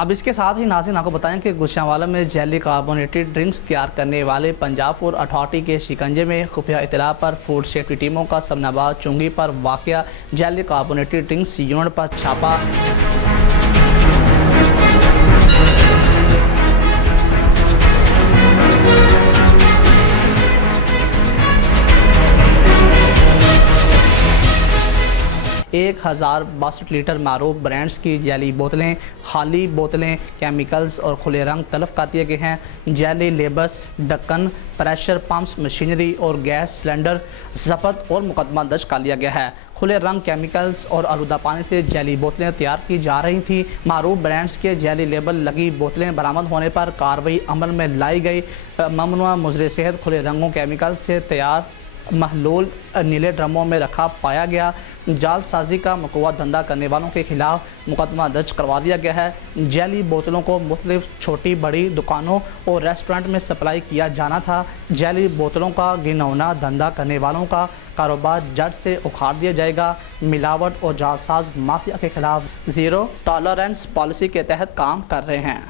अब इसके साथ ही नाज़रीन आपको बताएं कि गुजरांवाला में जैली कार्बोनेटेड ड्रिंक्स तैयार करने वाले पंजाब फूड अथॉरिटी के शिकंजे में खुफिया इत्तला पर फूड सेफ्टी टीमों का समनाबाद चुंगी पर वाक़या जैली कार्बोनेटेड ड्रिंक्स यूनिट पर छापा। 1062 लीटर मारूफ ब्रांड्स की जैली बोतलें, खाली बोतलें, केमिकल्स और खुले रंग तलब कर दिए गए हैं। जैली लेबर्स, ढक्कन, प्रेशर पंप्स, मशीनरी और गैस सिलेंडर जब्त और मुकदमा दर्ज कर लिया गया है। खुले रंग, केमिकल्स और आलूदा पानी से जैली बोतलें तैयार की जा रही थी। मारूफ ब्रांड्स के जैली लेबल लगी बोतलें बरामद होने पर कार्रवाई अमल में लाई गई। ममनुआ मुज़र सेहत खुले रंगों केमिकल से तैयार महलूल नीले ड्रमों में रखा पाया गया। जालसाजी का मकवा धंधा करने वालों के खिलाफ मुकदमा दर्ज करवा दिया गया है। जैली बोतलों को मुख्तलिफ छोटी बड़ी दुकानों और रेस्टोरेंट में सप्लाई किया जाना था। जैली बोतलों का घिनौना धंधा करने वालों का कारोबार जड़ से उखाड़ दिया जाएगा। मिलावट और जालसाज माफिया के खिलाफ ज़ीरो टॉलरेंस पॉलिसी के तहत काम कर रहे हैं।